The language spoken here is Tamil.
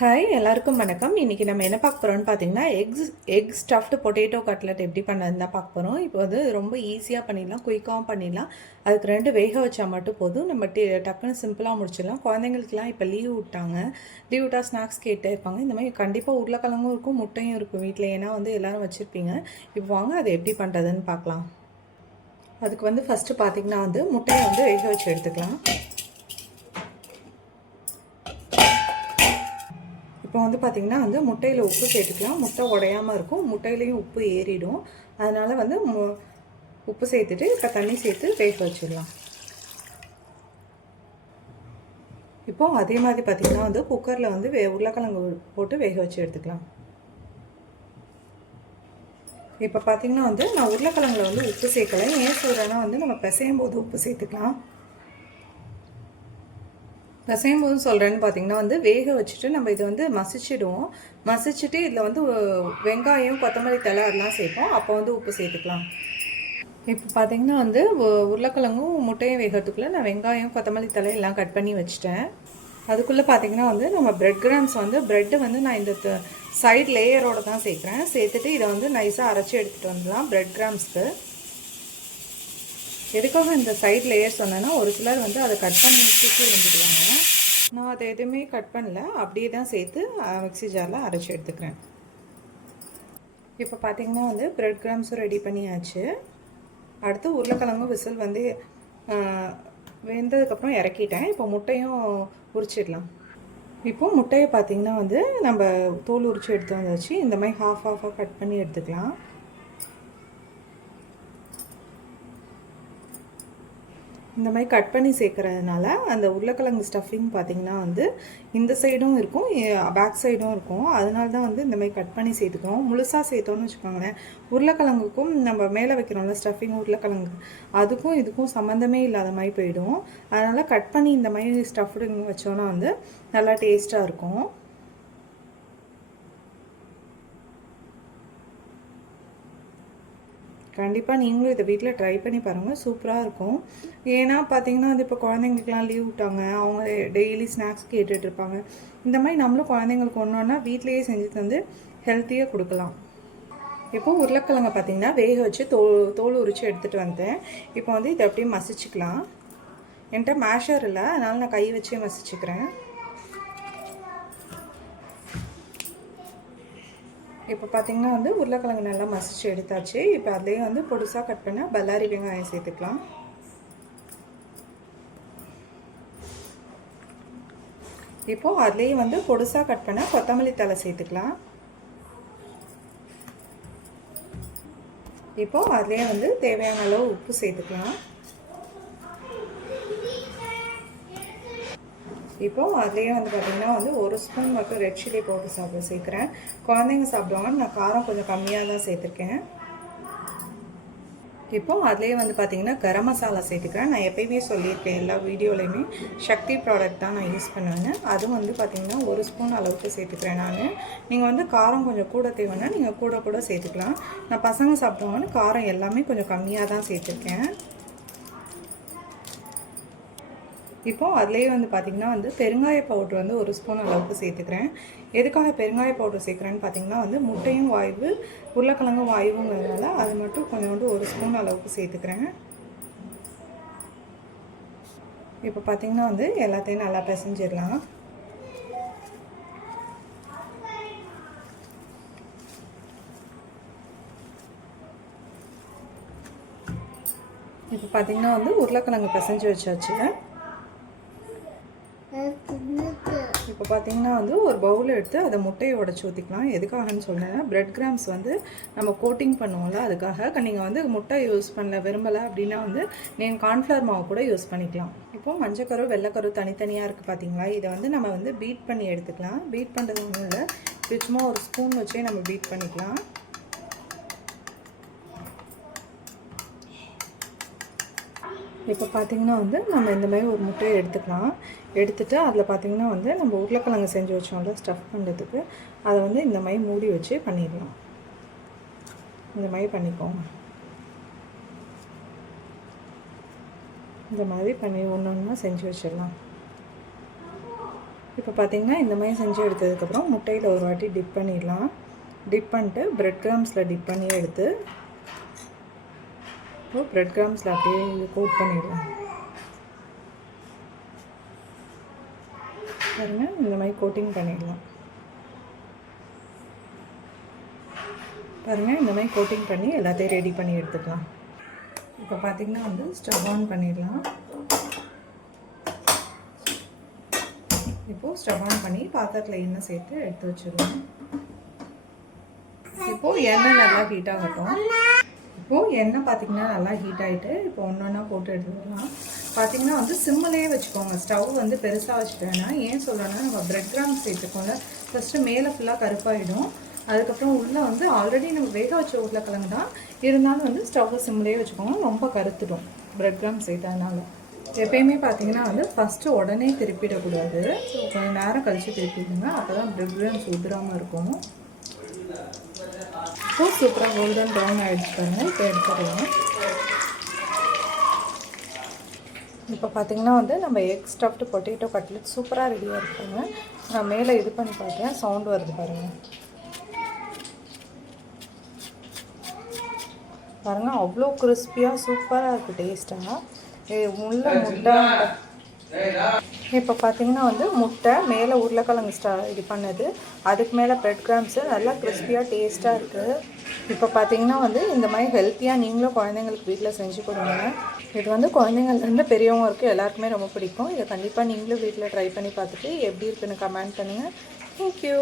ஹாய் எல்லாருக்கும் வணக்கம். இன்றைக்கி நம்ம என்ன பார்க்க போகிறோம்னு பார்த்தீங்கன்னா எக் ஸ்டஃப்டு பொட்டேட்டோ கட்லெட் எப்படி பண்ணதுன்னு தான் பார்க்க போகிறோம். இப்போ வந்து ரொம்ப ஈஸியாக பண்ணிடலாம், குயிக்காகவும் பண்ணிடலாம். அதுக்கு 2 வேக வச்சா மட்டும் போதும். நம்ம டக்குன்னு சிம்பிளாக முடிச்சிடலாம். குழந்தைங்களுக்குலாம் இப்போ லீவ் விட்டாங்க. லீவ் விட்டால் ஸ்நாக்ஸ் கேட்டே இருப்பாங்க. இந்த மாதிரி கண்டிப்பாக உருளைக்கிழங்கும் இருக்கும், முட்டையும் இருக்கும் வீட்டில். ஏன்னா வந்து எல்லோரும் வச்சுருப்பீங்க. இப்போ வாங்க அதை எப்படி பண்ணுறதுன்னு பார்க்கலாம். அதுக்கு வந்து ஃபஸ்ட்டு பார்த்திங்கன்னா வந்து முட்டையை வந்து வேக வச்சு எடுத்துக்கலாம். இப்போ வந்து பார்த்திங்கன்னா வந்து முட்டையில் உப்பு சேர்த்துக்கலாம். முட்டை உடையாமல் இருக்கும், முட்டையிலையும் உப்பு ஏறிடும். அதனால் வந்து உப்பு சேர்த்துட்டு இப்போ தண்ணி சேர்த்து வேக வச்சிடலாம். இப்போது அதே மாதிரி பார்த்திங்கன்னா வந்து குக்கரில் வந்து உருளைக்கிழங்கு போட்டு வேக வச்சு எடுத்துக்கலாம். இப்போ பார்த்திங்கன்னா வந்து நான் உருளைக்கிழங்குல வந்து உப்பு சேர்க்கலை. ஏன் சொல்கிறேன்னா வந்து நம்ம பிசையும் போது உப்பு சேர்த்துக்கலாம். பிசையும் போது சொல்கிறேன்னு பார்த்தீங்கன்னா வந்து வேக வச்சுட்டு நம்ம இதை வந்து மசிச்சிடுவோம். மசிச்சுட்டு இதில் வந்து வெங்காயம், கொத்தமல்லி தழை அதெல்லாம் சேர்ப்போம். அப்போ வந்து உப்பு சேர்த்துக்கலாம். இப்போ பார்த்தீங்கன்னா வந்து உருளைக்கிழங்கும் முட்டையும் வேகிறதுக்குள்ளே நான் வெங்காயம், கொத்தமல்லி தழை எல்லாம் கட் பண்ணி வச்சுட்டேன். அதுக்குள்ளே பார்த்தீங்கன்னா வந்து நம்ம பிரெட் கிராம்ஸ் வந்து ப்ரெட்டு வந்து நான் இந்த சைடு லேயரோடு தான் சேர்க்குறேன். சேர்த்துட்டு இதை வந்து நைஸாக அரைச்சி எடுத்துகிட்டு வந்துடலாம் பிரெட் கிராம்ஸ்க்கு. எதுக்காக இந்த சைட் லேயர் சொன்னேன்னா ஒரு சிலர் வந்து அதை கட் பண்ணி தூக்கி இருந்துடுவாங்க. நான் அதை எதுவுமே கட் பண்ணல, அப்படியே தான் சேர்த்து மிக்ஸி ஜாரில் அரைச்சி எடுத்துக்கிறேன். இப்போ பார்த்திங்கன்னா வந்து பிரெட் கிராம்ஸும் ரெடி பண்ணியாச்சு. அடுத்து உருளைக்கிழங்கும் விசில் வந்து வெந்ததுக்கப்புறம் இறக்கிட்டேன். இப்போ முட்டையும் உரிச்சிடலாம். இப்போது முட்டையை பார்த்திங்கன்னா வந்து நம்ம தோல் உரித்து எடுத்து வந்தாச்சு. இந்த மாதிரி ஹாஃபாக கட் பண்ணி எடுத்துக்கலாம். இந்த மாதிரி கட் பண்ணி சேர்க்குறதுனால அந்த உருளைக்கிழங்கு ஸ்டஃபிங் பார்த்திங்கன்னா வந்து இந்த சைடும் இருக்கும், பேக் சைடும் இருக்கும். அதனால தான் வந்து இந்த மாதிரி கட் பண்ணி சேர்த்துக்கோம். முழுசாக சேர்த்தோன்னு வச்சுக்கோங்களேன், உருளைக்கிழங்குக்கும் நம்ம மேலே வைக்கிறோம்ல ஸ்டஃபிங் உருளைக்கிழங்கு, அதுக்கும் இதுக்கும் சம்மந்தமே இல்லாத மாதிரி போயிடும். அதனால் கட் பண்ணி இந்த மாதிரி ஸ்டஃபிங் வச்சோன்னா வந்து நல்லா டேஸ்ட்டாக இருக்கும். கண்டிப்பாக நீங்களும் இதை வீட்டில் ட்ரை பண்ணி பாருங்கள், சூப்பராக இருக்கும். ஏன்னா பார்த்தீங்கன்னா அது இப்போ குழந்தைங்களுக்குலாம் லீவ் விட்டாங்க, அவங்க டெய்லி ஸ்நாக்ஸ் கேட்டுட்ருப்பாங்க. இந்த மாதிரி நம்மளும் குழந்தைங்களுக்கு ஒன்றா வீட்லேயே செஞ்சு தந்து ஹெல்த்தியாக கொடுக்கலாம். இப்போது உருளைக்கிழங்க பார்த்திங்கன்னா வேக வச்சு தோல் உரித்து எடுத்துகிட்டு வந்தேன். இப்போ வந்து இதை அப்படியே மசிச்சுக்கலாம். என்கிட்ட மேஷர் இல்லை, அதனால் நான் கை வச்சே மசிச்சுக்கிறேன். இப்போ பார்த்திங்கன்னா வந்து உருளைக்கிழங்கு நல்லா மசிச்சு எடுத்தாச்சு. இப்போ அதுலேயே வந்து பொடுசாக கட் பண்ண பல்லாரி வெங்காயம் சேர்த்துக்கலாம். இப்போது அதுலேயே வந்து பொடுசாக கட் பண்ண கொத்தமல்லி தழை சேர்த்துக்கலாம். இப்போது அதுலேயே வந்து தேவையான அளவு உப்பு சேர்த்துக்கலாம். இப்போது அதுலேயே வந்து பார்த்திங்கன்னா வந்து 1 ஸ்பூன் மட்டும் ரெட் சில்லி பவுடர் சேர்க்குறேன். குழந்தைங்க சாப்பிடுவாங்க, நான் காரம் கொஞ்சம் கம்மியாக தான் சேர்த்துருக்கேன். இப்போது அதுலேயே வந்து பார்த்திங்கன்னா கரம் மசாலா சேர்த்துக்கிறேன். நான் எப்பயுமே சொல்லியிருக்கேன், எல்லா வீடியோலையுமே சக்தி ப்ராடக்ட் தான் நான் யூஸ் பண்ணுவேன். அதுவும் வந்து பார்த்திங்கன்னா 1 ஸ்பூன் அளவுக்கு சேர்த்துக்கிறேன் நான். நீங்கள் வந்து காரம் கொஞ்சம் கூட தேவைன்னா நீங்கள் கூட சேர்த்துக்கலாம். நான் பசங்க சாப்பிடுவாங்கன்னு காரம் எல்லாமே கொஞ்சம் கம்மியாக தான் சேர்த்துருக்கேன். இப்போது அதுலேயே வந்து பார்த்திங்கன்னா வந்து பெருங்காய பவுட்ரு வந்து 1 ஸ்பூன் அளவுக்கு சேர்த்துக்கிறேன். எதுக்காக பெருங்காய பவுட்ரு சேர்க்குறேன்னு பார்த்திங்கன்னா வந்து முட்டையும் வாய்வு, உருளைக்கிழங்கும் வாய்வுங்கிறதுனால அது மட்டும் கொஞ்சம் வந்து 1 ஸ்பூன் அளவுக்கு சேர்த்துக்கிறேன். இப்போ பார்த்திங்கன்னா வந்து எல்லாத்தையும் நல்லா பிசைஞ்சிடலாம். இப்போ பார்த்திங்கன்னா வந்து உருளைக்கிழங்கு பிசைஞ்சு வச்சாச்சு. இப்போ பார்த்திங்கன்னா வந்து ஒரு பவுல் எடுத்து அதை முட்டையை உடச்சி ஊற்றிக்கலாம். எதுக்காகன்னு சொன்னேன்னா பிரெட் கிராம்ஸ் வந்து நம்ம கோட்டிங் பண்ணுவோம்ல, அதுக்காக. நீங்கள் வந்து முட்டை யூஸ் பண்ணல விரும்பலை அப்படின்னா வந்து நீங்கள் கார்ன்ஃப்ளவர் மாவு கூட யூஸ் பண்ணிக்கலாம். இப்போது மஞ்சக்கரு வெள்ளைக்கரு தனித்தனியாக இருக்குது பார்த்திங்களா, இதை வந்து நம்ம வந்து பீட் பண்ணி எடுத்துக்கலாம். பீட் பண்ணுறது ஒன்றும் இல்லை, சும்மா ஒரு ஸ்பூன் வச்சே நம்ம பீட் பண்ணிக்கலாம். இப்போ பார்த்திங்கன்னா வந்து நம்ம இந்த மாதிரி ஒரு முட்டையை எடுத்துக்கலாம். எடுத்துகிட்டு அதில் பார்த்திங்கன்னா வந்து நம்ம உருளைக்கிழங்கு செஞ்சு வச்சோம்ல ஸ்டஃப் பண்ணுறதுக்கு, அதை வந்து இந்த மாதிரி மூடி வச்சு பண்ணிடலாம். இந்த மாதிரி பண்ணிக்கோங்க. இந்த மாதிரி பண்ணி ஒன்று ஒன்றா செஞ்சு வச்சிடலாம். இப்போ பார்த்திங்கன்னா இந்த மாதிரி செஞ்சு எடுத்ததுக்கப்புறம் முட்டையில் ஒரு வாட்டி டிப் பண்ணிடலாம். டிப் பண்ணிட்டு பிரெட் கிராம்ஸில் டிப் பண்ணி எடுத்து இப்போ பிரெட் கிராம்ஸில் அப்படியே கோட் பண்ணிடலாம். பாருங்கள், இந்த மாதிரி கோட்டிங் பண்ணிடலாம். பாருங்கள், இந்த மாதிரி கோட்டிங் பண்ணி எல்லாத்தையும் ரெடி பண்ணி எடுத்துக்கலாம். இப்போ பார்த்திங்கன்னா வந்து ஸ்டவ் ஆன் பண்ணிடலாம். இப்போது ஸ்டவ் ஆன் பண்ணி பாத்திரத்தில் எண்ணெய் சேர்த்து எடுத்து வச்சுருவோம். இப்போது எண்ணெய் நல்லா ஹீட் ஆகட்டும். இப்போது எண்ணெய் பார்த்திங்கன்னா நல்லா ஹீட் ஆகிட்டு இப்போ ஒன்று ஒன்றா போட்டு எடுத்துக்கலாம். பார்த்திங்கன்னா வந்து சிம்மிலேயே வச்சுக்கோங்க. ஸ்டவ் வந்து பெருசாக வச்சுட்டேன்னா ஏன் சொல்லணும்னா நம்ம பிரெட் கிராம்ஸ் சேர்த்துக்கோங்க. ஃபஸ்ட்டு மேலே ஃபுல்லாக கருப்பாகிடும். அதுக்கப்புறம் உள்ளே வந்து ஆல்ரெடி நம்ம வேக வச்ச உருளைக்கிழங்கு தான் இருந்தாலும் வந்து ஸ்டவ்வை சிம்லேயே வச்சுக்கோங்க. ரொம்ப கருத்துடும் பிரெட் கிராம்ஸ் சேர்த்ததுனால. எப்பயுமே பார்த்தீங்கன்னா வந்து ஃபஸ்ட்டு உடனே திருப்பிடக்கூடாது. கொஞ்சம் நேரம் கழித்து திருப்பிடுங்க. அப்போ தான் பிரெட் கிராம்ஸ் உதிராமல் இருக்கும். இப்போ சூப்பராக கோல்டன் ப்ரௌன் ஆகிடுச்சு பாருங்கள். இப்போ எடுத்துடலாம். இப்போ பார்த்திங்கன்னா வந்து நம்ம எக் ஸ்டஃப்டு பொட்டேட்டோ கட்லெட் சூப்பராக ரெடியாக இருக்காங்க. நான் மேலே இது பண்ணி பார்த்தேன், சவுண்டு வருது பாருங்கள். பாருங்கள், அவ்வளோ கிறிஸ்பியாக சூப்பராக இருக்குது டேஸ்ட்டாக. உள்ள முட்டை இப்போ பார்த்தீங்கன்னா வந்து முட்டை மேலே உருளைக்கிழங்கு இது பண்ணது, அதுக்கு மேலே பிரெட் கிராம்ஸு நல்லா கிறிஸ்பியாக டேஸ்ட்டாக இருக்குது. இப்போ பார்த்தீங்கன்னா வந்து இந்த மாதிரி ஹெல்த்தியாக நீங்களும் குழந்தைங்களுக்கு வீட்டில் செஞ்சு கொடுங்க. இது வந்து குழந்தைங்கள்லேருந்து பெரியவங்க வரைக்கும் எல்லாருக்குமே ரொம்ப பிடிக்கும். இதை கண்டிப்பாக நீங்களும் வீட்டில் ட்ரை பண்ணி பார்த்துட்டு எப்படி இருக்குன்னு கமெண்ட் பண்ணுங்கள். தேங்க்யூ.